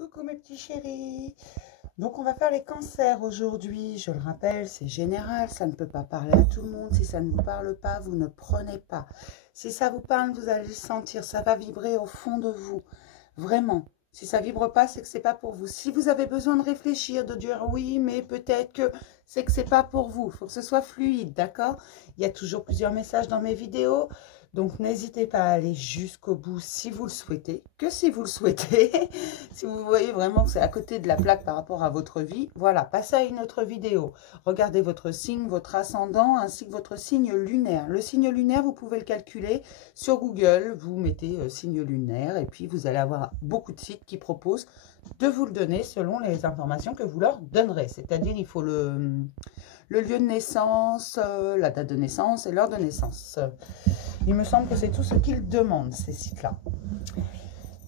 Coucou mes petits chéris. Donc on va faire les cancers aujourd'hui. Je le rappelle, c'est général, ça ne peut pas parler à tout le monde. Si ça ne vous parle pas, vous ne prenez pas. Si ça vous parle, vous allez le sentir, ça va vibrer au fond de vous. Vraiment. Si ça vibre pas, c'est que c'est pas pour vous. Si vous avez besoin de réfléchir, de dire oui, mais peut-être que c'est pas pour vous. Il faut que ce soit fluide, d'accord? Il y a toujours plusieurs messages dans mes vidéos. Donc, n'hésitez pas à aller jusqu'au bout si vous le souhaitez. Que si vous le souhaitez. Si vous voyez vraiment que c'est à côté de la plaque par rapport à votre vie, voilà, passez à une autre vidéo. Regardez votre signe, votre ascendant, ainsi que votre signe lunaire. Le signe lunaire, vous pouvez le calculer sur Google. Vous mettez signe lunaire et puis vous allez avoir beaucoup de sites qui proposent de vous le donner selon les informations que vous leur donnerez. C'est-à-dire, il faut le lieu de naissance, la date de naissance et l'heure de naissance. Il me semble que c'est tout ce qu'ils demandent, ces sites-là.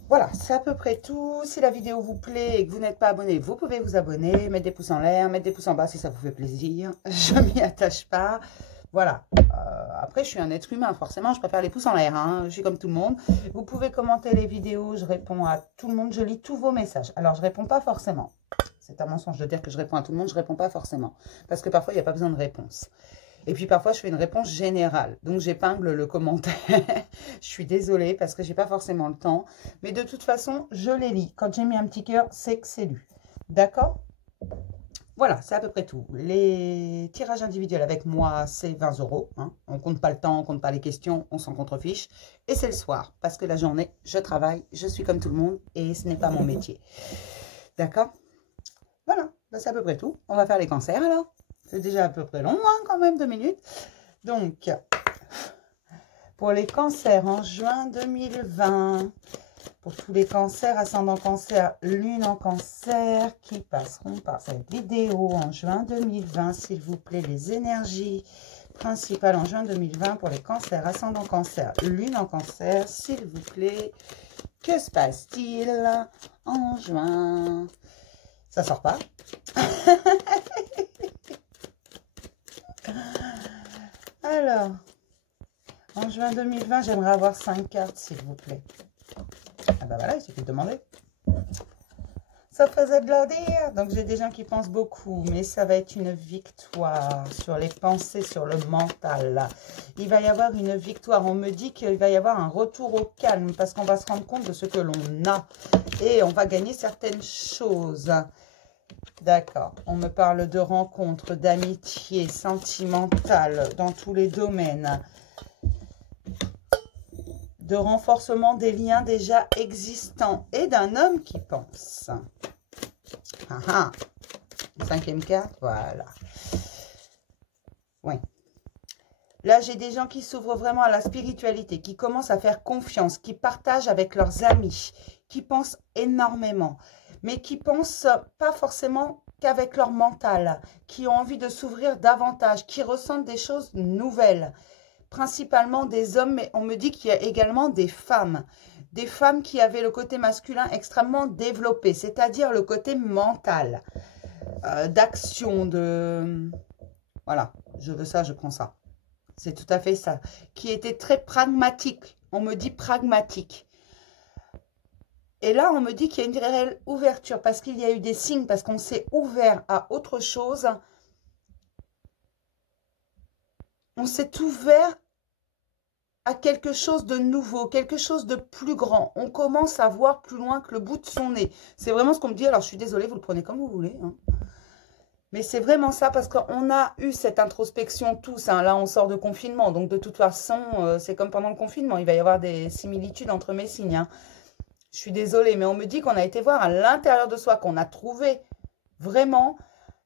Voilà, c'est à peu près tout. Si la vidéo vous plaît et que vous n'êtes pas abonné, vous pouvez vous abonner, mettre des pouces en l'air, mettre des pouces en bas si ça vous fait plaisir. Je m'y attache pas. Voilà. Après, je suis un être humain, forcément, je préfère les pouces en l'air. Hein. Je suis comme tout le monde. Vous pouvez commenter les vidéos, je réponds à tout le monde, je lis tous vos messages. Alors, je réponds pas forcément. C'est un mensonge de dire que je réponds à tout le monde, je réponds pas forcément. Parce que parfois, il n'y a pas besoin de réponse. Et puis parfois, je fais une réponse générale. Donc, j'épingle le commentaire. Je suis désolée parce que j'ai pas forcément le temps. Mais de toute façon, je les lis. Quand j'ai mis un petit cœur, c'est que c'est lu. D'accord? Voilà, c'est à peu près tout. Les tirages individuels avec moi, c'est 20 €. Hein. On ne compte pas le temps, on ne compte pas les questions, on s'en contrefiche. Et c'est le soir, parce que la journée, je travaille, je suis comme tout le monde et ce n'est pas mon métier. D'accord? Voilà, ben, c'est à peu près tout. On va faire les cancers alors. C'est déjà à peu près long, hein, quand même, 2 minutes. Donc, pour les cancers en juin 2020, pour tous les cancers, ascendant cancer, lune en cancer, qui passeront par cette vidéo en juin 2020, s'il vous plaît, les énergies principales en juin 2020 pour les cancers, ascendant cancer, lune en cancer, s'il vous plaît. Que se passe-t-il en juin? Ça sort pas. Alors, en juin 2020, j'aimerais avoir 5 cartes, s'il vous plaît. Ah ben voilà, il suffit de demander. Ça faisait de leur dire. Donc, j'ai des gens qui pensent beaucoup, mais ça va être une victoire sur les pensées, sur le mental. Il va y avoir une victoire. On me dit qu'il va y avoir un retour au calme parce qu'on va se rendre compte de ce que l'on a et on va gagner certaines choses. D'accord. On me parle de rencontres, d'amitié sentimentale dans tous les domaines. De renforcement des liens déjà existants et d'un homme qui pense. Ah ah. 5e carte, voilà. Oui. Là, j'ai des gens qui s'ouvrent vraiment à la spiritualité, qui commencent à faire confiance, qui partagent avec leurs amis, qui pensent énormément, mais qui pensent pas forcément qu'avec leur mental, qui ont envie de s'ouvrir davantage, qui ressentent des choses nouvelles. Principalement des hommes, mais on me dit qu'il y a également des femmes qui avaient le côté masculin extrêmement développé, c'est-à-dire le côté mental, d'action, de... Voilà, je veux ça, je prends ça. C'est tout à fait ça. Qui était très pragmatique, on me dit pragmatique. Et là, on me dit qu'il y a une réelle ouverture, parce qu'il y a eu des signes, parce qu'on s'est ouvert à autre chose. On s'est ouvert à quelque chose de nouveau, quelque chose de plus grand. On commence à voir plus loin que le bout de son nez. C'est vraiment ce qu'on me dit. Alors, je suis désolée, vous le prenez comme vous voulez. Hein. Mais c'est vraiment ça, parce qu'on a eu cette introspection tous. Hein. Là, on sort de confinement. Donc, de toute façon, c'est comme pendant le confinement. Il va y avoir des similitudes entre mes signes. Hein. Je suis désolée, mais on me dit qu'on a été voir à l'intérieur de soi, qu'on a trouvé vraiment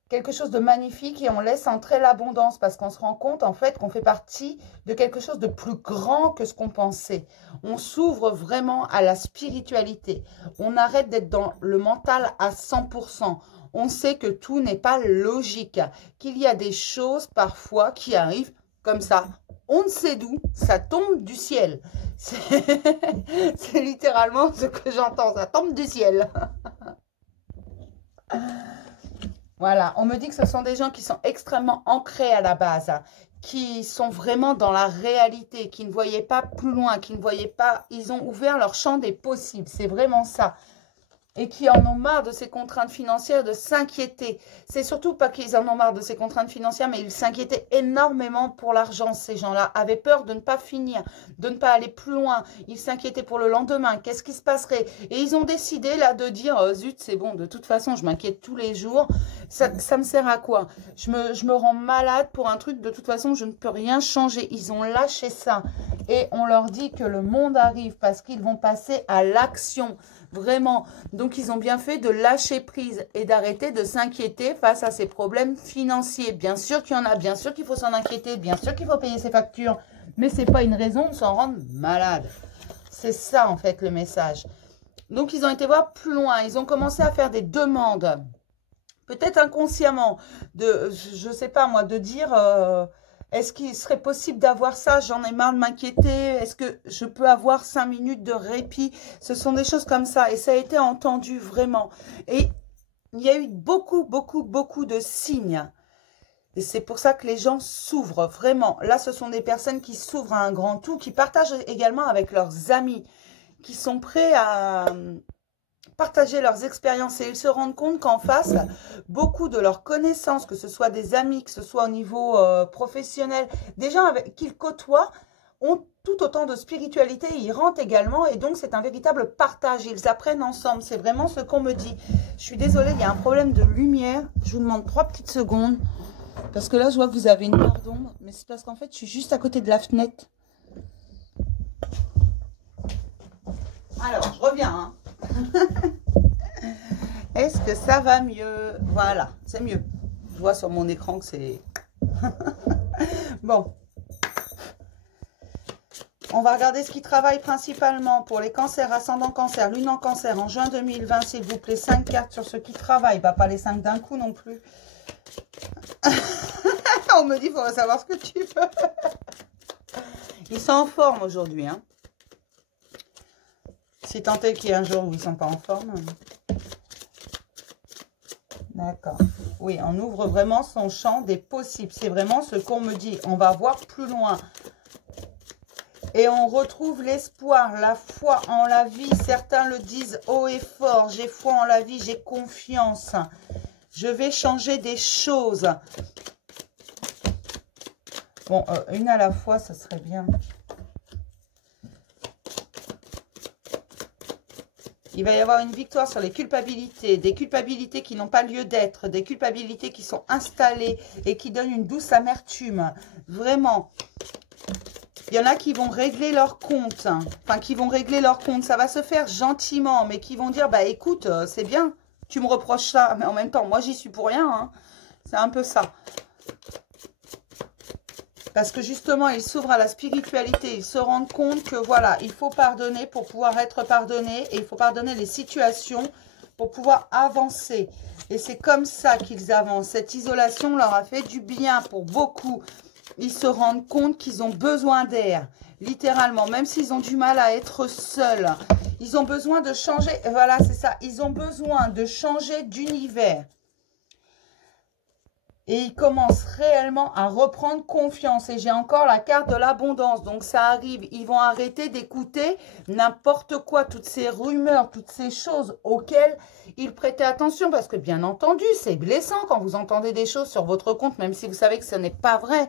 quelque chose de magnifique et on laisse entrer l'abondance parce qu'on se rend compte en fait qu'on fait partie de quelque chose de plus grand que ce qu'on pensait. On s'ouvre vraiment à la spiritualité. On arrête d'être dans le mental à 100%. On sait que tout n'est pas logique, qu'il y a des choses parfois qui arrivent comme ça. On ne sait d'où, ça tombe du ciel. C'est littéralement ce que j'entends, ça tombe du ciel. Voilà, on me dit que ce sont des gens qui sont extrêmement ancrés à la base, qui sont vraiment dans la réalité, qui ne voyaient pas plus loin, qui ne voyaient pas, ils ont ouvert leur champ des possibles, c'est vraiment ça. et qui en ont marre de ces contraintes financières, de s'inquiéter. C'est surtout pas qu'ils en ont marre de ces contraintes financières, mais ils s'inquiétaient énormément pour l'argent. Ces gens-là avaient peur de ne pas finir, de ne pas aller plus loin. Ils s'inquiétaient pour le lendemain. Qu'est-ce qui se passerait? Et ils ont décidé là de dire, zut, c'est bon, de toute façon, je m'inquiète tous les jours. Ça me sert à quoi? Je me rends malade pour un truc, de toute façon, je ne peux rien changer. Ils ont lâché ça. Et on leur dit que le monde arrive parce qu'ils vont passer à l'action. Vraiment. Donc, ils ont bien fait de lâcher prise et d'arrêter de s'inquiéter face à ces problèmes financiers. Bien sûr qu'il y en a, bien sûr qu'il faut s'en inquiéter, bien sûr qu'il faut payer ses factures, mais ce n'est pas une raison de s'en rendre malade. C'est ça, en fait, le message. Donc, ils ont été voir plus loin. Ils ont commencé à faire des demandes, peut-être inconsciemment, de, je ne sais pas moi, de dire... est-ce qu'il serait possible d'avoir ça? J'en ai marre de m'inquiéter. Est-ce que je peux avoir 5 minutes de répit? Ce sont des choses comme ça. Et ça a été entendu vraiment. Et il y a eu beaucoup de signes. Et c'est pour ça que les gens s'ouvrent vraiment. Là, ce sont des personnes qui s'ouvrent à un grand tout, qui partagent également avec leurs amis, qui sont prêts à... partager leurs expériences et ils se rendent compte qu'en face, beaucoup de leurs connaissances, que ce soit des amis, que ce soit au niveau professionnel, des gens qu'ils côtoient, ont tout autant de spiritualité, ils rentrent également et donc c'est un véritable partage, ils apprennent ensemble, c'est vraiment ce qu'on me dit. Je suis désolée, il y a un problème de lumière, je vous demande 3 petites secondes, parce que là je vois que vous avez une part d'ombre, mais c'est parce qu'en fait je suis juste à côté de la fenêtre. Alors, je reviens, hein. Est-ce que ça va mieux? Voilà, c'est mieux. Je vois sur mon écran que c'est... Bon. On va regarder ce qui travaille principalement pour les cancers, ascendant cancer, lune en cancer en juin 2020, s'il vous plaît. 5 cartes sur ceux qui travaillent. Bah, pas les 5 d'un coup non plus. On me dit, il faudrait savoir ce que tu veux. Ils sont en forme aujourd'hui, hein. Si tant est qu'il y a un jour où ils ne sont pas en forme. D'accord. Oui, on ouvre vraiment son champ des possibles. C'est vraiment ce qu'on me dit. On va voir plus loin. Et on retrouve l'espoir, la foi en la vie. Certains le disent haut et fort. J'ai foi en la vie, j'ai confiance. Je vais changer des choses. Bon, une à la fois, ça serait bien. Il va y avoir une victoire sur les culpabilités, des culpabilités qui n'ont pas lieu d'être, des culpabilités qui sont installées et qui donnent une douce amertume. Vraiment. Il y en a qui vont régler leur compte. Enfin, qui vont régler leur compte. Ça va se faire gentiment, mais qui vont dire, bah écoute, c'est bien, tu me reproches ça. Mais en même temps, moi, j'y suis pour rien. Hein. C'est un peu ça. Parce que justement, ils s'ouvrent à la spiritualité. Ils se rendent compte que voilà, il faut pardonner pour pouvoir être pardonné. Et il faut pardonner les situations pour pouvoir avancer. Et c'est comme ça qu'ils avancent. Cette isolation leur a fait du bien pour beaucoup. Ils se rendent compte qu'ils ont besoin d'air. Littéralement, même s'ils ont du mal à être seuls. Ils ont besoin de changer. Voilà, c'est ça. Ils ont besoin de changer d'univers. Et ils commencent réellement à reprendre confiance. Et j'ai encore la carte de l'abondance. Donc ça arrive. Ils vont arrêter d'écouter n'importe quoi. Toutes ces rumeurs, toutes ces choses auxquelles ils prêtaient attention. Parce que bien entendu, c'est blessant quand vous entendez des choses sur votre compte. Même si vous savez que ce n'est pas vrai.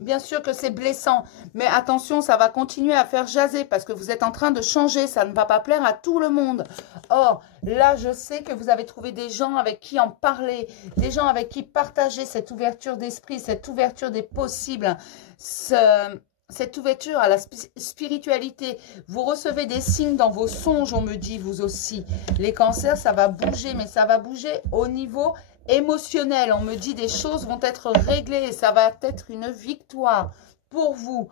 Bien sûr que c'est blessant, mais attention, ça va continuer à faire jaser parce que vous êtes en train de changer, ça ne va pas plaire à tout le monde. Or, là, je sais que vous avez trouvé des gens avec qui en parler, des gens avec qui partager cette ouverture d'esprit, cette ouverture des possibles, cette ouverture à la spiritualité. Vous recevez des signes dans vos songes, on me dit, vous aussi. Les cancers, ça va bouger, mais ça va bouger au niveau émotionnel. On me dit des choses vont être réglées et ça va être une victoire pour vous.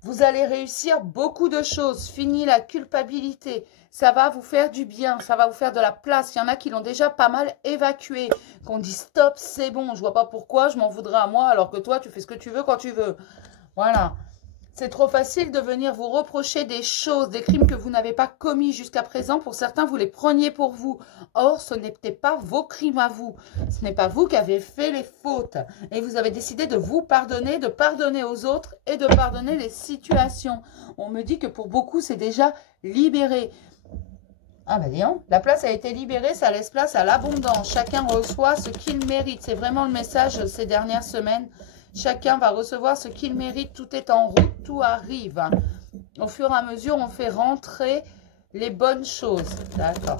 Vous allez réussir beaucoup de choses. Fini la culpabilité. Ça va vous faire du bien. Ça va vous faire de la place. Il y en a qui l'ont déjà pas mal évacué. Qu'on dit stop, c'est bon. Je vois pas pourquoi je m'en voudrais à moi alors que toi, tu fais ce que tu veux quand tu veux. Voilà. C'est trop facile de venir vous reprocher des choses, des crimes que vous n'avez pas commis jusqu'à présent. Pour certains, vous les preniez pour vous. Or, ce n'était pas vos crimes à vous. Ce n'est pas vous qui avez fait les fautes. Et vous avez décidé de vous pardonner, de pardonner aux autres et de pardonner les situations. On me dit que pour beaucoup, c'est déjà libéré. Ah bah dis donc, la place a été libérée, ça laisse place à l'abondance. Chacun reçoit ce qu'il mérite. C'est vraiment le message ces dernières semaines. Chacun va recevoir ce qu'il mérite. Tout est en route, tout arrive. Au fur et à mesure, on fait rentrer les bonnes choses. D'accord.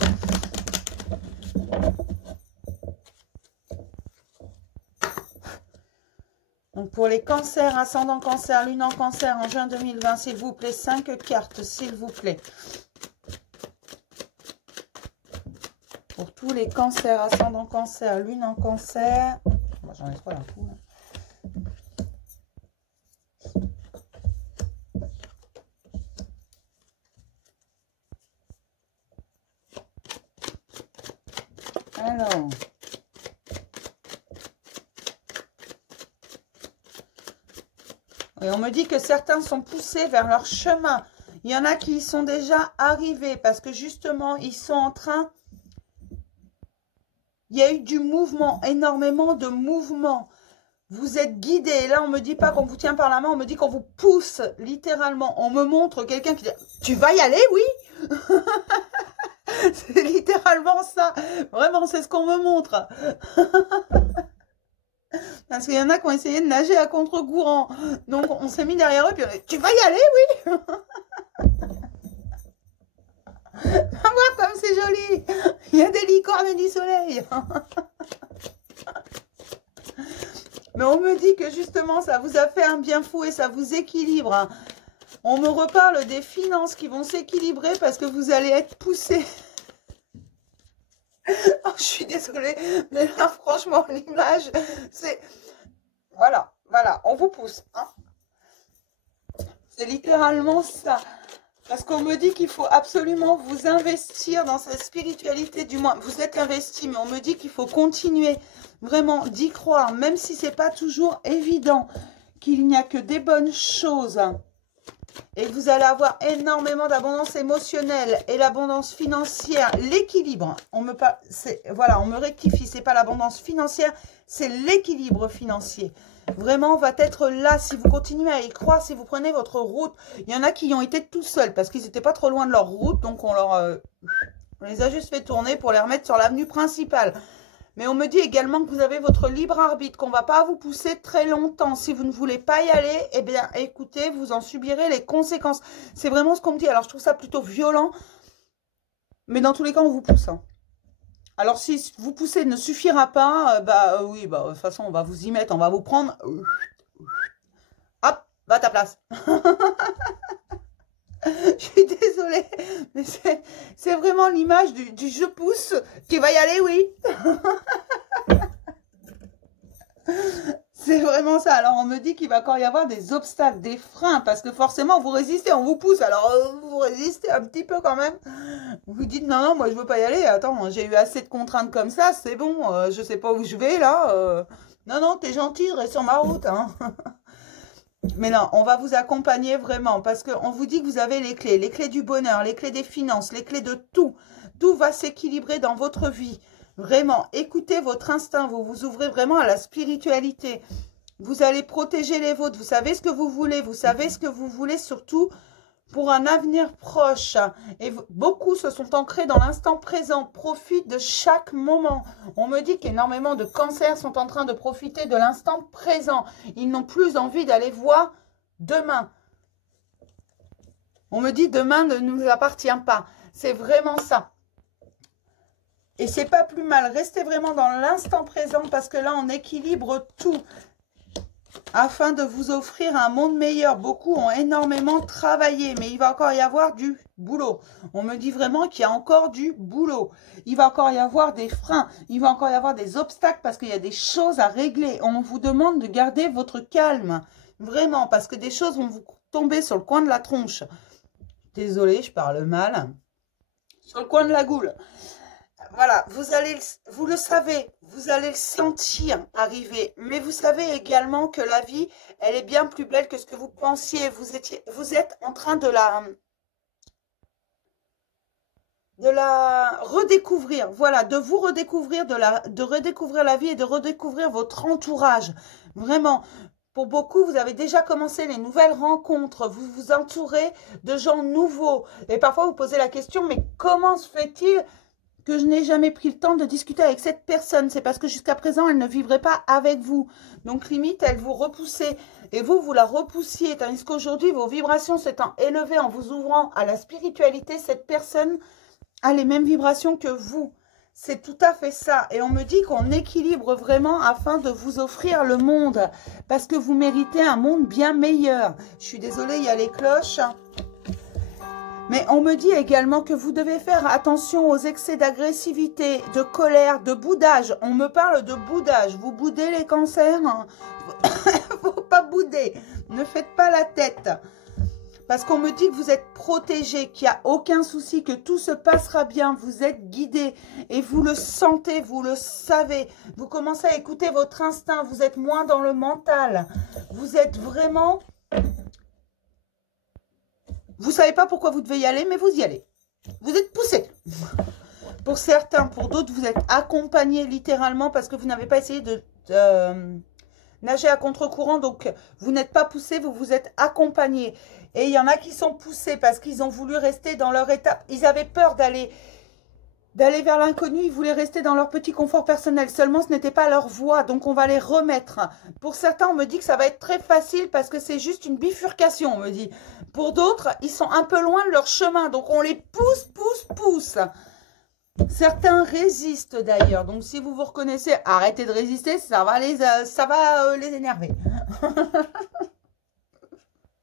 Donc pour les cancers, ascendant cancer, lune en cancer en juin 2020, s'il vous plaît, 5 cartes, s'il vous plaît. Pour tous les cancers, ascendant cancer, lune en cancer. J'en ai 3 d'un coup. Alors. Et on me dit que certains sont poussés vers leur chemin. Il y en a qui y sont déjà arrivés parce que justement, ils sont en train... Il y a eu du mouvement, énormément de mouvement. Vous êtes guidés. Et là, on ne me dit pas qu'on vous tient par la main, on me dit qu'on vous pousse littéralement. On me montre quelqu'un qui dit « Tu vas y aller, oui ?» C'est littéralement ça. Vraiment, c'est ce qu'on me montre. Parce qu'il y en a qui ont essayé de nager à contre-courant. Donc, on s'est mis derrière eux et puis on a dit « Tu vas y aller, oui ?» Va voir comme c'est joli. Il y a des licornes du soleil. Mais on me dit que justement, ça vous a fait un bien fou et ça vous équilibre. On me reparle des finances qui vont s'équilibrer parce que vous allez être poussés. Oh, je suis désolée, mais là, franchement, l'image, c'est... Voilà, on vous pousse. Hein. C'est littéralement ça. Parce qu'on me dit qu'il faut absolument vous investir dans cette spiritualité, du moins, vous êtes investi, mais on me dit qu'il faut continuer vraiment d'y croire, même si ce n'est pas toujours évident, qu'il n'y a que des bonnes choses. Et vous allez avoir énormément d'abondance émotionnelle et l'abondance financière, l'équilibre. Voilà, on me rectifie, ce n'est pas l'abondance financière, c'est l'équilibre financier. Vraiment, on va être là si vous continuez à y croire, si vous prenez votre route. Il y en a qui y ont été tout seuls parce qu'ils n'étaient pas trop loin de leur route. Donc, on les a juste fait tourner pour les remettre sur l'avenue principale. Mais on me dit également que vous avez votre libre arbitre, qu'on ne va pas vous pousser très longtemps. Si vous ne voulez pas y aller, eh bien, écoutez, vous en subirez les conséquences. C'est vraiment ce qu'on me dit. Alors, je trouve ça plutôt violent. Mais dans tous les cas, on vous pousse. Hein. Alors, si vous poussez ne suffira pas, oui, de toute façon, on va vous y mettre, on va vous prendre. Hop, va à ta place. Je suis désolée, mais c'est vraiment l'image du je pousse, qui va y aller, oui. C'est vraiment ça. Alors, on me dit qu'il va encore y avoir des obstacles, des freins, parce que forcément, vous résistez, on vous pousse. Alors, vous résistez un petit peu quand même. Vous vous dites, non, moi, je veux pas y aller. Attends, j'ai eu assez de contraintes comme ça, c'est bon. Je sais pas où je vais, là. Non, t'es gentil, reste sur ma route. Hein. Mais non, on va vous accompagner vraiment, parce qu'on vous dit que vous avez les clés du bonheur, les clés des finances, les clés de tout. Tout va s'équilibrer dans votre vie. Vraiment, écoutez votre instinct, vous vous ouvrez vraiment à la spiritualité. Vous allez protéger les vôtres, vous savez ce que vous voulez, surtout pour un avenir proche. Et beaucoup se sont ancrés dans l'instant présent, profitent de chaque moment. On me dit qu'énormément de cancers sont en train de profiter de l'instant présent. Ils n'ont plus envie d'aller voir demain. On me dit demain ne nous appartient pas. C'est vraiment ça. Et c'est pas plus mal. Restez vraiment dans l'instant présent parce que là, on équilibre tout afin de vous offrir un monde meilleur. Beaucoup ont énormément travaillé, mais il va encore y avoir du boulot. On me dit vraiment qu'il y a encore du boulot. Il va encore y avoir des freins. Il va encore y avoir des obstacles parce qu'il y a des choses à régler. On vous demande de garder votre calme. Vraiment, parce que des choses vont vous tomber sur le coin de la tronche. Désolée, je parle mal. Sur le coin de la goule. Voilà, vous le savez, vous allez le sentir arriver. Mais vous savez également que la vie, elle est bien plus belle que ce que vous pensiez. Vous êtes en train de la redécouvrir. Voilà, de vous redécouvrir, de redécouvrir la vie et de redécouvrir votre entourage. Vraiment, Pour beaucoup, vous avez déjà commencé les nouvelles rencontres. Vous vous entourez de gens nouveaux. Et parfois, vous posez la question, mais comment se fait-il que je n'ai jamais pris le temps de discuter avec cette personne? C'est parce que jusqu'à présent, elle ne vivrait pas avec vous. Donc, limite, elle vous repoussait. Et vous, vous la repoussiez. Tandis qu'aujourd'hui, vos vibrations s'étant élevées en vous ouvrant à la spiritualité, cette personne a les mêmes vibrations que vous. C'est tout à fait ça. Et on me dit qu'on équilibre vraiment afin de vous offrir le monde. Parce que vous méritez un monde bien meilleur. Je suis désolée, il y a les cloches. Mais on me dit également que vous devez faire attention aux excès d'agressivité, de colère, de boudage. On me parle de boudage. Vous boudez les cancers? Faut pas bouder. Ne faites pas la tête. Parce qu'on me dit que vous êtes protégé, qu'il n'y a aucun souci, que tout se passera bien. Vous êtes guidé et vous le sentez, vous le savez. Vous commencez à écouter votre instinct. Vous êtes moins dans le mental. Vous êtes vraiment... Vous ne savez pas pourquoi vous devez y aller, mais vous y allez. Vous êtes poussé. Pour certains, pour d'autres, vous êtes accompagné littéralement parce que vous n'avez pas essayé de nager à contre-courant. Donc, vous n'êtes pas poussé, vous vous êtes accompagné. Et il y en a qui sont poussés parce qu'ils ont voulu rester dans leur étape. Ils avaient peur d'aller vers l'inconnu. Ils voulaient rester dans leur petit confort personnel. Seulement, ce n'était pas leur voie. Donc, on va les remettre. Pour certains, on me dit que ça va être très facile parce que c'est juste une bifurcation, on me dit. Pour d'autres, ils sont un peu loin de leur chemin. Donc, on les pousse. Certains résistent d'ailleurs. Donc, si vous vous reconnaissez, arrêtez de résister. Ça va les énerver.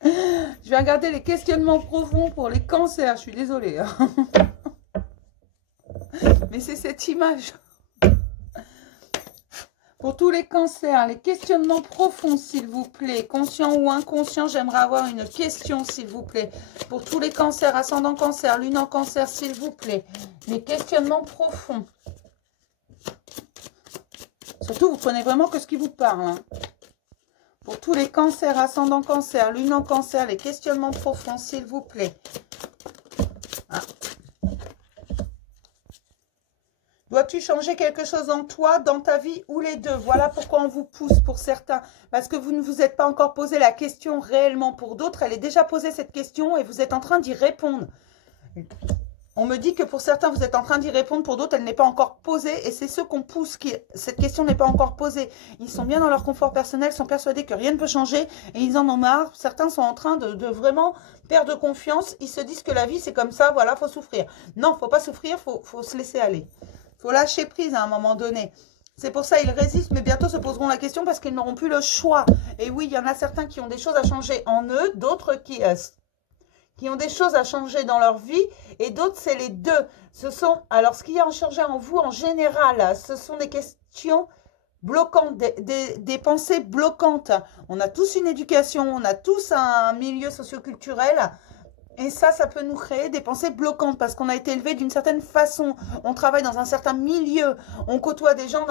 Je vais regarder les questionnements profonds pour les cancers. Je suis désolée. Mais c'est cette image. Pour tous les cancers, les questionnements profonds, s'il vous plaît. Conscient ou inconscient, j'aimerais avoir une question, s'il vous plaît. Pour tous les cancers, ascendant cancer, lune en cancer, s'il vous plaît. Les questionnements profonds. Surtout, vous prenez vraiment que ce qui vous parle. Hein. Pour tous les cancers, ascendant cancer, lune en cancer, les questionnements profonds, s'il vous plaît. Ah. Dois-tu changer quelque chose en toi, dans ta vie ou les deux? Voilà pourquoi on vous pousse pour certains. Parce que vous ne vous êtes pas encore posé la question réellement. Pour d'autres, elle est déjà posée cette question et vous êtes en train d'y répondre. On me dit que pour certains, vous êtes en train d'y répondre. Pour d'autres, elle n'est pas encore posée. Et c'est ceux qu'on pousse qui... Cette question n'est pas encore posée. Ils sont bien dans leur confort personnel, sont persuadés que rien ne peut changer. Et ils en ont marre. Certains sont en train de vraiment perdre confiance. Ils se disent que la vie, c'est comme ça. Voilà, faut souffrir. Non, faut pas souffrir. Faut se laisser aller. Faut lâcher prise à un moment donné. C'est pour ça qu'ils résistent, mais bientôt se poseront la question parce qu'ils n'auront plus le choix. Et oui, il y en a certains qui ont des choses à changer en eux, d'autres qui ont des choses à changer dans leur vie, et d'autres, c'est les deux. Alors, ce qui a changé en vous, en général, ce sont des questions bloquantes, des pensées bloquantes. On a tous une éducation, on a tous un milieu socioculturel. Et ça peut nous créer des pensées bloquantes parce qu'on a été élevé d'une certaine façon. On travaille dans un certain milieu. On côtoie des gens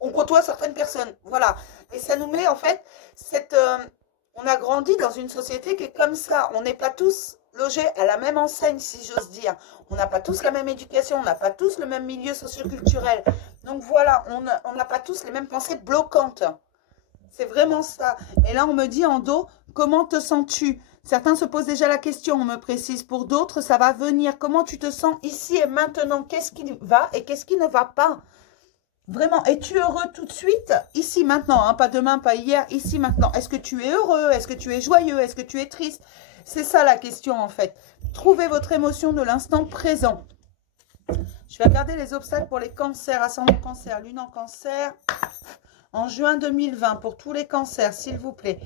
on côtoie certaines personnes. Voilà. Et ça nous met en fait on a grandi dans une société qui est comme ça. On n'est pas tous logés à la même enseigne, si j'ose dire. On n'a pas tous la même éducation. On n'a pas tous le même milieu socioculturel. Donc voilà, on n'a pas tous les mêmes pensées bloquantes. C'est vraiment ça. Et là, on me dit en dos, comment te sens-tu? Certains se posent déjà la question, on me précise. Pour d'autres, ça va venir. Comment tu te sens ici et maintenant? Qu'est-ce qui va et qu'est-ce qui ne va pas? Vraiment, es-tu heureux tout de suite? Ici, maintenant, hein, pas demain, pas hier, ici, maintenant. Est-ce que tu es heureux? Est-ce que tu es joyeux? Est-ce que tu es triste? C'est ça la question, en fait. Trouvez votre émotion de l'instant présent. Je vais regarder les obstacles pour les cancers, ascendant cancer, lune en cancer... En juin 2020, pour tous les cancers, s'il vous plaît.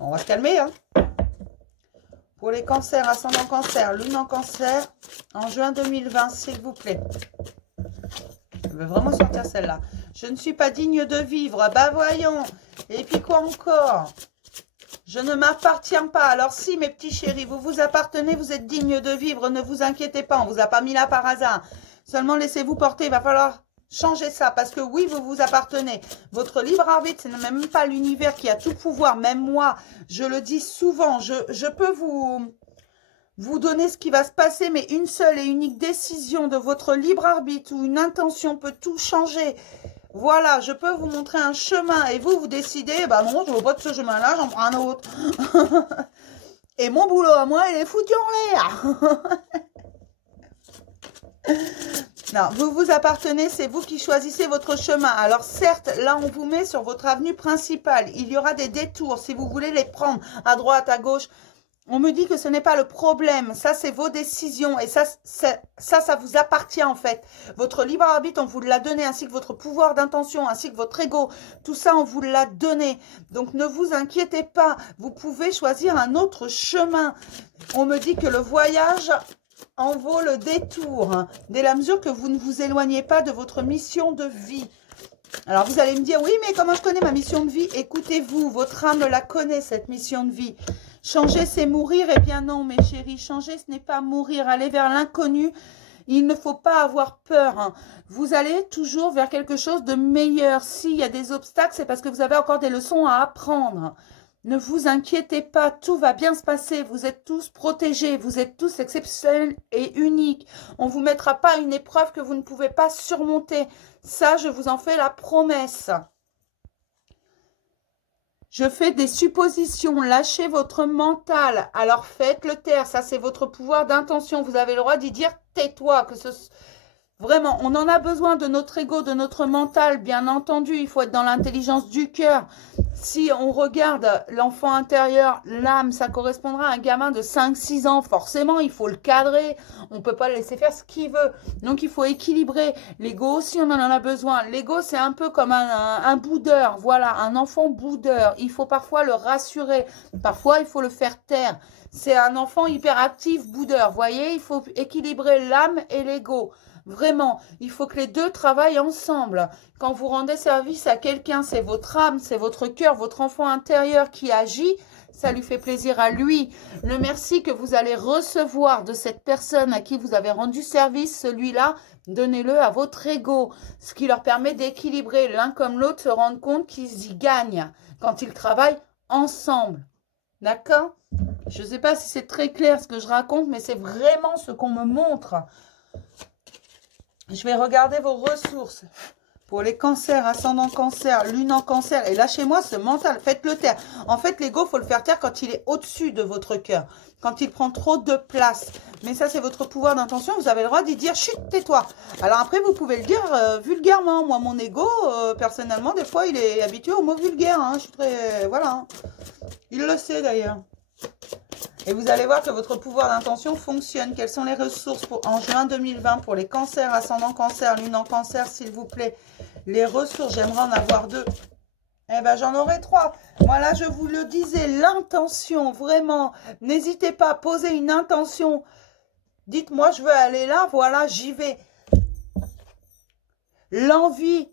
On va se calmer, hein. Pour les cancers, ascendant cancer, lune en cancer, en juin 2020, s'il vous plaît. Je veux vraiment sortir celle-là. Je ne suis pas digne de vivre. Bah voyons. Et puis quoi encore? Je ne m'appartiens pas. Alors si, mes petits chéris, vous vous appartenez, vous êtes digne de vivre. Ne vous inquiétez pas, on ne vous a pas mis là par hasard. Seulement laissez-vous porter, il va falloir... Changez ça, parce que oui, vous vous appartenez. Votre libre arbitre, ce n'est même pas l'univers qui a tout pouvoir. Même moi, je le dis souvent, je peux vous donner ce qui va se passer, mais une seule et unique décision de votre libre arbitre ou une intention peut tout changer. Voilà, je peux vous montrer un chemin et vous, vous décidez, bah non, je ne veux pas de ce chemin-là, j'en prends un autre. Et mon boulot à moi, il est foutu en l'air. Non, vous vous appartenez, c'est vous qui choisissez votre chemin. Alors certes, là, on vous met sur votre avenue principale. Il y aura des détours si vous voulez les prendre à droite, à gauche. On me dit que ce n'est pas le problème. Ça, c'est vos décisions. Et ça vous appartient en fait. Votre libre arbitre, on vous l'a donné, ainsi que votre pouvoir d'intention, ainsi que votre ego. Tout ça, on vous l'a donné. Donc, ne vous inquiétez pas. Vous pouvez choisir un autre chemin. On me dit que le voyage en vaut le détour, hein, dès la mesure que vous ne vous éloignez pas de votre mission de vie. Alors, vous allez me dire, oui, mais comment je connais ma mission de vie? Écoutez-vous, votre âme la connaît, cette mission de vie. Changer, c'est mourir? Eh bien non, mes chéris, changer, ce n'est pas mourir. Aller vers l'inconnu, il ne faut pas avoir peur. Hein. Vous allez toujours vers quelque chose de meilleur. S'il y a des obstacles, c'est parce que vous avez encore des leçons à apprendre. Ne vous inquiétez pas, tout va bien se passer. Vous êtes tous protégés, vous êtes tous exceptionnels et uniques. On ne vous mettra pas une épreuve que vous ne pouvez pas surmonter. Ça, je vous en fais la promesse. Je fais des suppositions. Lâchez votre mental. Alors faites-le taire. Ça, c'est votre pouvoir d'intention. Vous avez le droit d'y dire tais-toi. Que ce... Vraiment, on en a besoin de notre ego, de notre mental, bien entendu. Il faut être dans l'intelligence du cœur. Si on regarde l'enfant intérieur, l'âme, ça correspondra à un gamin de 5-6 ans. Forcément, il faut le cadrer. On ne peut pas le laisser faire ce qu'il veut. Donc, il faut équilibrer. L'ego aussi, on en a besoin. L'ego, c'est un peu comme un boudeur. Voilà, un enfant boudeur. Il faut parfois le rassurer. Parfois, il faut le faire taire. C'est un enfant hyperactif, boudeur. Vous voyez, il faut équilibrer l'âme et l'ego. Vraiment, il faut que les deux travaillent ensemble. Quand vous rendez service à quelqu'un, c'est votre âme, c'est votre cœur, votre enfant intérieur qui agit. Ça lui fait plaisir à lui. Le merci que vous allez recevoir de cette personne à qui vous avez rendu service, celui-là, donnez-le à votre ego. Ce qui leur permet d'équilibrer l'un comme l'autre, se rendre compte qu'ils y gagnent quand ils travaillent ensemble. D'accord? Je ne sais pas si c'est très clair ce que je raconte, mais c'est vraiment ce qu'on me montre. Je vais regarder vos ressources pour les cancers, ascendant cancer, lune en cancer. Et lâchez-moi ce mental, faites-le taire. En fait, l'ego, il faut le faire taire quand il est au-dessus de votre cœur, quand il prend trop de place. Mais ça, c'est votre pouvoir d'intention. Vous avez le droit d'y dire, chut, tais-toi. Alors après, vous pouvez le dire vulgairement. Moi, mon ego, personnellement, des fois, il est habitué au mot vulgaire. Hein. Je suis très... voilà. Hein. Il le sait d'ailleurs. Et vous allez voir que votre pouvoir d'intention fonctionne. Quelles sont les ressources en juin 2020 pour les cancers, ascendant cancer, lune en cancer, s'il vous plaît? Les ressources, j'aimerais en avoir 2. Eh bien, j'en aurai 3. Voilà, je vous le disais, l'intention, vraiment. N'hésitez pas à poser une intention. Dites-moi, je veux aller là, voilà, j'y vais. L'envie.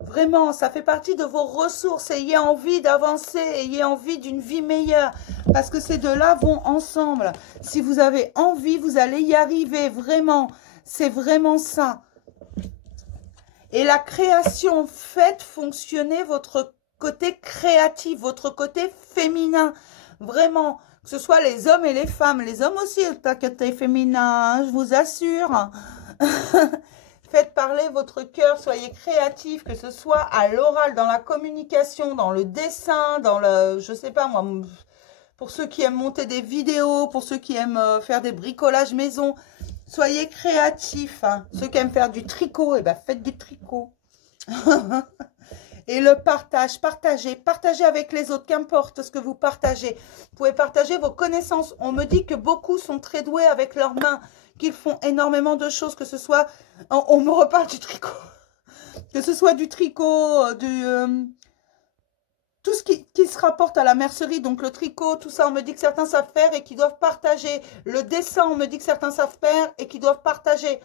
Vraiment, ça fait partie de vos ressources. Ayez envie d'avancer, ayez envie d'une vie meilleure. Parce que ces deux-là vont ensemble. Si vous avez envie, vous allez y arriver. Vraiment, c'est vraiment ça. Et la création, faites fonctionner votre côté créatif, votre côté féminin. Vraiment, que ce soit les hommes et les femmes. Les hommes aussi ont un côté féminin, je vous assure. Faites parler votre cœur, soyez créatif, que ce soit à l'oral, dans la communication, dans le dessin, dans le, je sais pas moi, pour ceux qui aiment monter des vidéos, pour ceux qui aiment faire des bricolages maison, soyez créatifs. Hein. Ceux qui aiment faire du tricot, eh ben faites du tricot. Et le partage, partagez avec les autres, qu'importe ce que vous partagez. Vous pouvez partager vos connaissances. On me dit que beaucoup sont très doués avec leurs mains, qu'ils font énormément de choses, que ce soit, on me reparle du tricot, que ce soit du tricot, tout ce qui se rapporte à la mercerie, donc le tricot, tout ça, on me dit que certains savent faire et qu'ils doivent partager. Le dessin, on me dit que certains savent faire et qu'ils doivent partager.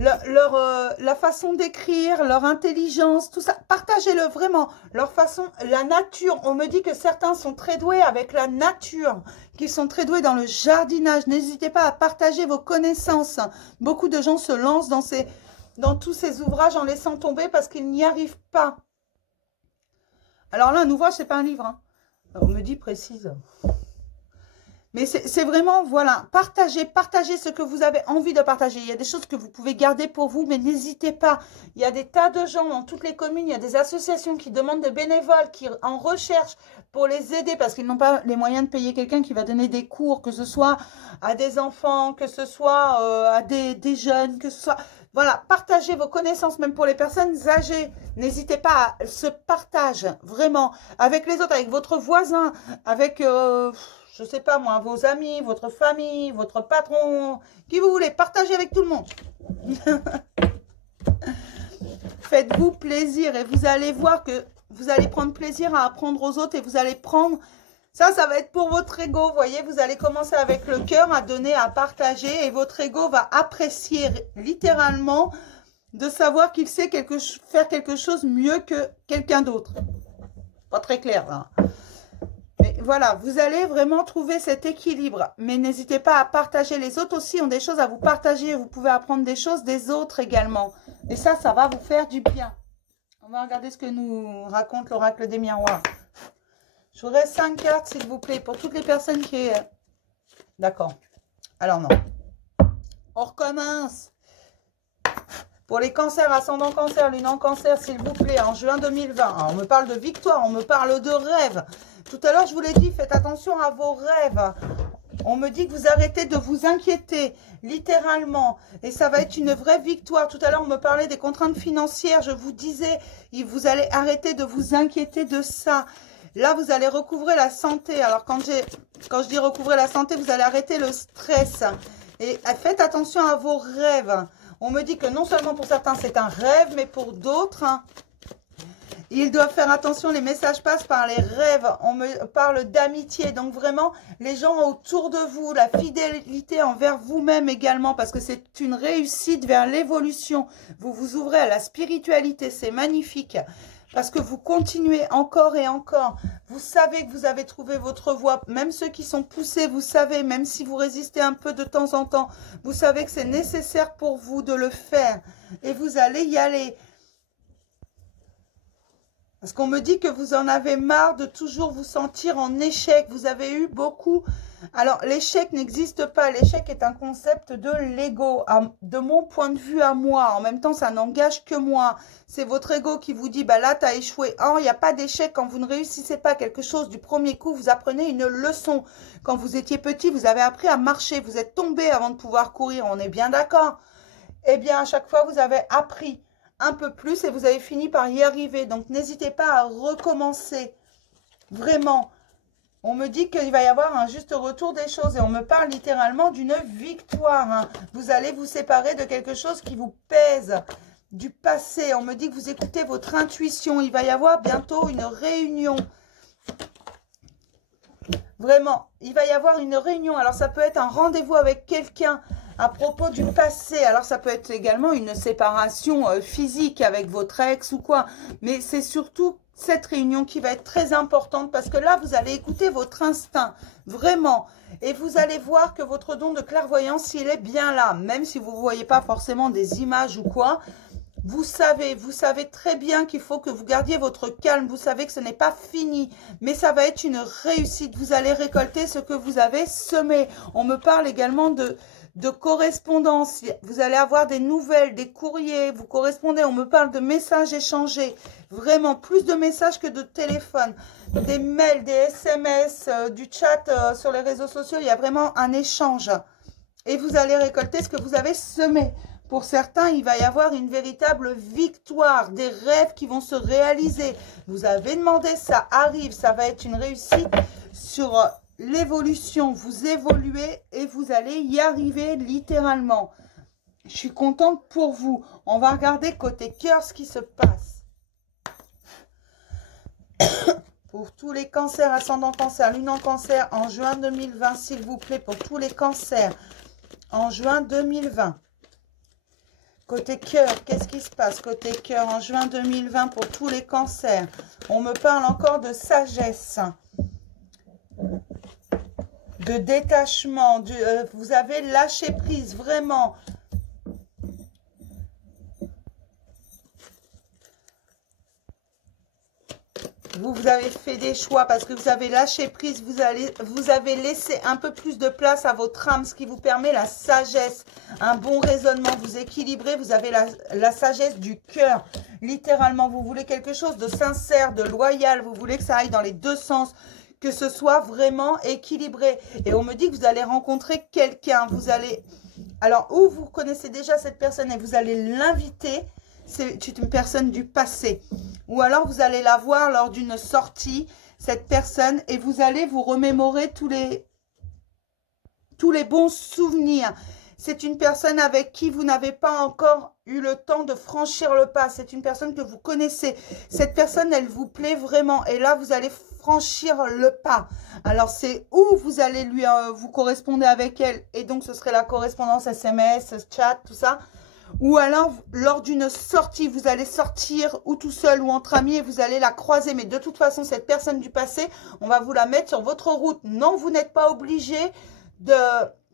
La façon d'écrire, leur intelligence, tout ça, partagez-le vraiment. Leur façon, la nature, on me dit que certains sont très doués avec la nature, qu'ils sont très doués dans le jardinage. N'hésitez pas à partager vos connaissances. Beaucoup de gens se lancent dans tous ces ouvrages en laissant tomber parce qu'ils n'y arrivent pas. Alors là, un ouvrage, c'est pas un livre. Hein. On me dit précise. Mais c'est vraiment, voilà, partagez ce que vous avez envie de partager. Il y a des choses que vous pouvez garder pour vous, mais n'hésitez pas. Il y a des tas de gens dans toutes les communes, il y a des associations qui demandent des bénévoles, qui en recherchent pour les aider parce qu'ils n'ont pas les moyens de payer quelqu'un qui va donner des cours, que ce soit à des enfants, que ce soit à des jeunes, que ce soit... Voilà, partagez vos connaissances, même pour les personnes âgées. N'hésitez pas à ce partage, vraiment, avec les autres, avec votre voisin, avec... je sais pas moi, vos amis, votre famille, votre patron, qui vous voulez, partagez avec tout le monde. Faites-vous plaisir et vous allez voir que vous allez prendre plaisir à apprendre aux autres et vous allez prendre... Ça va être pour votre ego, vous voyez, vous allez commencer avec le cœur à donner, à partager et votre ego va apprécier littéralement de savoir qu'il sait faire quelque chose mieux que quelqu'un d'autre. Pas très clair, hein. Mais voilà, vous allez vraiment trouver cet équilibre. Mais n'hésitez pas à partager. Les autres aussi ont des choses à vous partager. Vous pouvez apprendre des choses des autres également. Et ça va vous faire du bien. On va regarder ce que nous raconte l'oracle des miroirs. Je voudrais 5 cartes, s'il vous plaît, pour toutes les personnes qui... D'accord. Alors non. On recommence. Pour les cancers, ascendant cancer, lune en cancer, s'il vous plaît, en juin 2020. Alors, on me parle de victoire, on me parle de rêve. Tout à l'heure, je vous l'ai dit, faites attention à vos rêves. On me dit que vous arrêtez de vous inquiéter, littéralement. Et ça va être une vraie victoire. Tout à l'heure, on me parlait des contraintes financières. Je vous disais, vous allez arrêter de vous inquiéter de ça. Là, vous allez recouvrer la santé. Alors, quand je dis recouvrer la santé, vous allez arrêter le stress. Et faites attention à vos rêves. On me dit que non seulement pour certains, c'est un rêve, mais pour d'autres... Ils doivent faire attention, les messages passent par les rêves. On me parle d'amitié. Donc vraiment, les gens autour de vous, la fidélité envers vous-même également, parce que c'est une réussite vers l'évolution. Vous vous ouvrez à la spiritualité, c'est magnifique. Parce que vous continuez encore et encore. Vous savez que vous avez trouvé votre voie. Même ceux qui sont poussés, vous savez, même si vous résistez un peu de temps en temps, vous savez que c'est nécessaire pour vous de le faire. Et vous allez y aller. Parce qu'on me dit que vous en avez marre de toujours vous sentir en échec. Vous avez eu beaucoup... Alors, l'échec n'existe pas. L'échec est un concept de l'ego. De mon point de vue à moi. En même temps, ça n'engage que moi. C'est votre ego qui vous dit, bah là, tu as échoué. Oh, il n'y a pas d'échec quand vous ne réussissez pas quelque chose du premier coup. Vous apprenez une leçon. Quand vous étiez petit, vous avez appris à marcher. Vous êtes tombé avant de pouvoir courir. On est bien d'accord? Eh bien, à chaque fois, vous avez appris un peu plus et vous avez fini par y arriver. Donc, n'hésitez pas à recommencer. Vraiment. On me dit qu'il va y avoir un juste retour des choses et on me parle littéralement d'une victoire. Hein. Vous allez vous séparer de quelque chose qui vous pèse, du passé. On me dit que vous écoutez votre intuition. Il va y avoir bientôt une réunion. Vraiment, il va y avoir une réunion. Alors, ça peut être un rendez-vous avec quelqu'un à propos du passé. Alors, ça peut être également une séparation physique avec votre ex ou quoi. Mais c'est surtout cette réunion qui va être très importante parce que là, vous allez écouter votre instinct, vraiment. Et vous allez voir que votre don de clairvoyance, il est bien là. Même si vous ne voyez pas forcément des images ou quoi, vous savez très bien qu'il faut que vous gardiez votre calme. Vous savez que ce n'est pas fini, mais ça va être une réussite. Vous allez récolter ce que vous avez semé. On me parle également de correspondance. Vous allez avoir des nouvelles, des courriers, vous correspondez. On me parle de messages échangés. Vraiment, plus de messages que de téléphone. Des mails, des SMS, du chat sur les réseaux sociaux. Il y a vraiment un échange. Et vous allez récolter ce que vous avez semé. Pour certains, il va y avoir une véritable victoire, des rêves qui vont se réaliser. Vous avez demandé, ça arrive, ça va être une réussite sur l'évolution. Vous évoluez et vous allez y arriver littéralement. Je suis contente pour vous. On va regarder côté cœur ce qui se passe. Pour tous les cancers, ascendant cancer, lune en cancer, en juin 2020, s'il vous plaît, pour tous les cancers, en juin 2020. Côté cœur, qu'est-ce qui se passe côté cœur en juin 2020 pour tous les cancers? On me parle encore de sagesse, de détachement. Vous avez lâché prise, vraiment. vous avez fait des choix parce que vous avez lâché prise, vous avez laissé un peu plus de place à votre âme, ce qui vous permet la sagesse, un bon raisonnement, vous équilibrez, vous avez la sagesse du cœur. Littéralement, vous voulez quelque chose de sincère, de loyal, vous voulez que ça aille dans les deux sens, que ce soit vraiment équilibré. Et on me dit que vous allez rencontrer quelqu'un, vous allez... Alors, ou vous connaissez déjà cette personne et vous allez l'inviter, c'est une personne du passé. Ou alors, vous allez la voir lors d'une sortie, cette personne, et vous allez vous remémorer tous les bons souvenirs. C'est une personne avec qui vous n'avez pas encore eu le temps de franchir le pas. C'est une personne que vous connaissez. Cette personne, elle vous plaît vraiment. Et là, vous allez franchir le pas. Alors, c'est où vous allez vous correspondez avec elle. Et donc, ce serait la correspondance SMS, chat, tout ça. Ou alors, lors d'une sortie, vous allez sortir ou tout seul ou entre amis et vous allez la croiser. Mais de toute façon, cette personne du passé, on va vous la mettre sur votre route. Non, vous n'êtes pas obligé de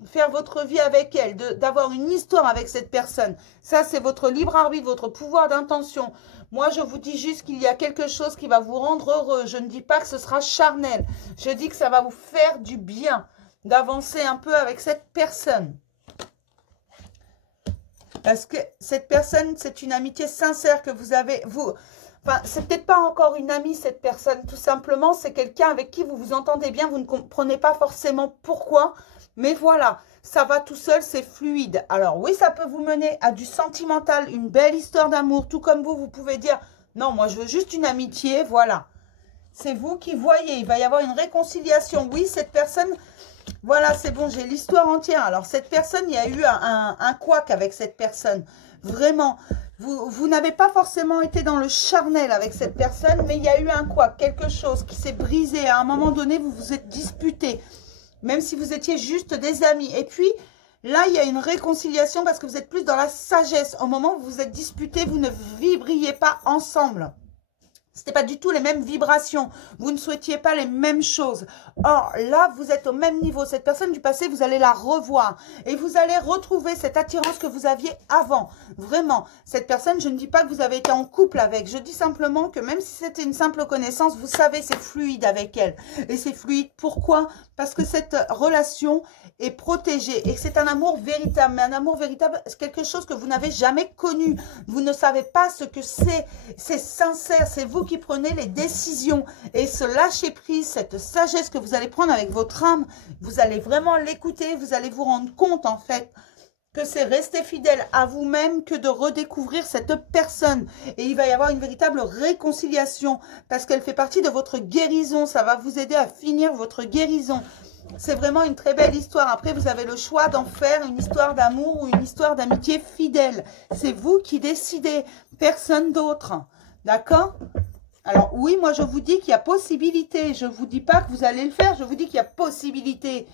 faire votre vie avec elle, d'avoir une histoire avec cette personne. Ça, c'est votre libre arbitre, votre pouvoir d'intention. Moi, je vous dis juste qu'il y a quelque chose qui va vous rendre heureux. Je ne dis pas que ce sera charnel. Je dis que ça va vous faire du bien d'avancer un peu avec cette personne. Parce que cette personne, c'est une amitié sincère que vous avez. Enfin, c'est peut-être pas encore une amie, cette personne. Tout simplement, c'est quelqu'un avec qui vous vous entendez bien. Vous ne comprenez pas forcément pourquoi. Mais voilà, ça va tout seul, c'est fluide. Alors oui, ça peut vous mener à du sentimental, une belle histoire d'amour. Tout comme vous pouvez dire, non, moi je veux juste une amitié, voilà. C'est vous qui voyez, il va y avoir une réconciliation. Oui, cette personne... Voilà, c'est bon, j'ai l'histoire entière. Alors, cette personne, il y a eu un couac avec cette personne. Vraiment, vous n'avez pas forcément été dans le charnel avec cette personne, mais il y a eu un couac, quelque chose qui s'est brisé. À un moment donné, vous vous êtes disputés, même si vous étiez juste des amis. Et puis, là, il y a une réconciliation parce que vous êtes plus dans la sagesse. Au moment où vous vous êtes disputés, vous ne vibriez pas ensemble. Ce n'était pas du tout les mêmes vibrations. Vous ne souhaitiez pas les mêmes choses. Or, là, vous êtes au même niveau. Cette personne du passé, vous allez la revoir. Et vous allez retrouver cette attirance que vous aviez avant. Vraiment. Cette personne, je ne dis pas que vous avez été en couple avec. Je dis simplement que même si c'était une simple connaissance, vous savez, c'est fluide avec elle. Et c'est fluide. Pourquoi? Parce que cette relation est protégée. Et c'est un amour véritable. Mais un amour véritable, c'est quelque chose que vous n'avez jamais connu. Vous ne savez pas ce que c'est. C'est sincère. C'est vous qui prenez les décisions et ce lâcher prise, cette sagesse que vous allez prendre avec votre âme, vous allez vraiment l'écouter, vous allez vous rendre compte en fait que c'est rester fidèle à vous-même que de redécouvrir cette personne. Et il va y avoir une véritable réconciliation parce qu'elle fait partie de votre guérison, ça va vous aider à finir votre guérison. C'est vraiment une très belle histoire. Après, vous avez le choix d'en faire une histoire d'amour ou une histoire d'amitié fidèle. C'est vous qui décidez, personne d'autre. D'accord ? Alors oui, moi je vous dis qu'il y a possibilité. Je ne vous dis pas que vous allez le faire, je vous dis qu'il y a possibilité.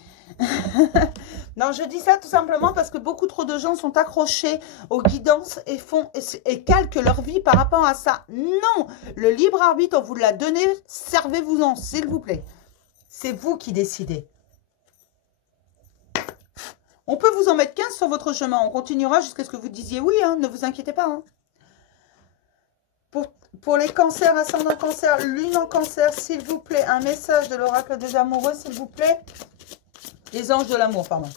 Non, je dis ça tout simplement parce que beaucoup trop de gens sont accrochés aux guidances et calquent leur vie par rapport à ça. Non, le libre arbitre, on vous l'a donné, servez-vous-en, s'il vous plaît. C'est vous qui décidez. On peut vous en mettre 15 sur votre chemin. On continuera jusqu'à ce que vous disiez oui, hein, ne vous inquiétez pas. Hein. Pour les cancers, ascendant cancer, lune en cancer, s'il vous plaît, un message de l'oracle des amoureux, s'il vous plaît. Les anges de l'amour, pardon.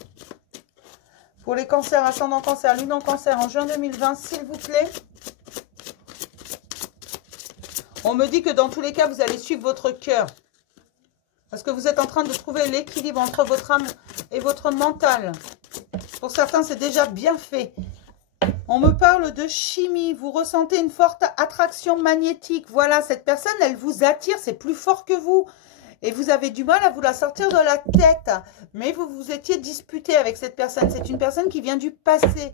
Pour les cancers, ascendant cancer, lune en cancer, en juin 2020, s'il vous plaît. On me dit que dans tous les cas, vous allez suivre votre cœur. Parce que vous êtes en train de trouver l'équilibre entre votre âme et votre mental. Pour certains, c'est déjà bien fait. On me parle de chimie, vous ressentez une forte attraction magnétique. Voilà, cette personne, elle vous attire, c'est plus fort que vous. Et vous avez du mal à vous la sortir de la tête. Mais vous vous étiez disputé avec cette personne. C'est une personne qui vient du passé.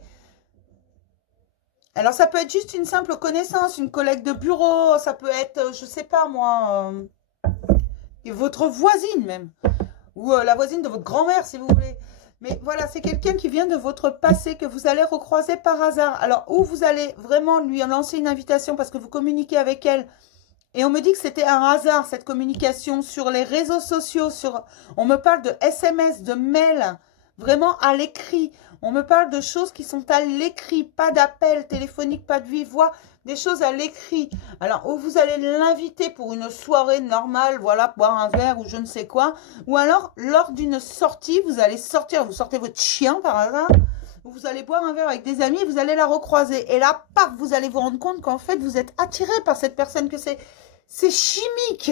Alors, ça peut être juste une simple connaissance, une collègue de bureau. Ça peut être, je sais pas moi, votre voisine même. Ou la voisine de votre grand-mère, si vous voulez. Mais voilà, c'est quelqu'un qui vient de votre passé, que vous allez recroiser par hasard. Alors, où vous allez vraiment lui lancer une invitation parce que vous communiquez avec elle. Et on me dit que c'était un hasard, cette communication sur les réseaux sociaux. On me parle de SMS, de mails. vraiment à l'écrit. On me parle de choses qui sont à l'écrit, pas d'appel téléphonique, pas de vive voix, des choses à l'écrit. Alors, ou vous allez l'inviter pour une soirée normale, voilà, boire un verre ou je ne sais quoi. Ou alors, lors d'une sortie, vous allez sortir, vous sortez votre chien par hasard, ou vous allez boire un verre avec des amis et vous allez la recroiser. Et là, paf, vous allez vous rendre compte qu'en fait, vous êtes attiré par cette personne, que c'est chimique.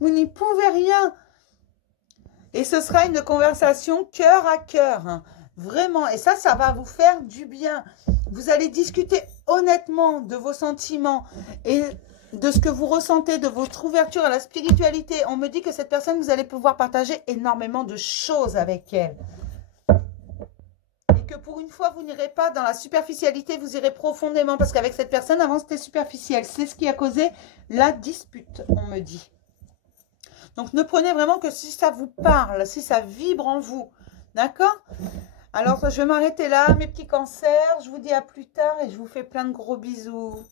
Vous n'y pouvez rien. Et ce sera une conversation cœur à cœur. Vraiment. Et ça va vous faire du bien. Vous allez discuter honnêtement de vos sentiments et de ce que vous ressentez, de votre ouverture à la spiritualité. On me dit que cette personne, vous allez pouvoir partager énormément de choses avec elle. Et que pour une fois, vous n'irez pas dans la superficialité, vous irez profondément. Parce qu'avec cette personne, avant, c'était superficiel. C'est ce qui a causé la dispute, on me dit. Donc, ne prenez vraiment que si ça vous parle, si ça vibre en vous. D'accord ? Alors, je vais m'arrêter là, mes petits cancers. Je vous dis à plus tard et je vous fais plein de gros bisous.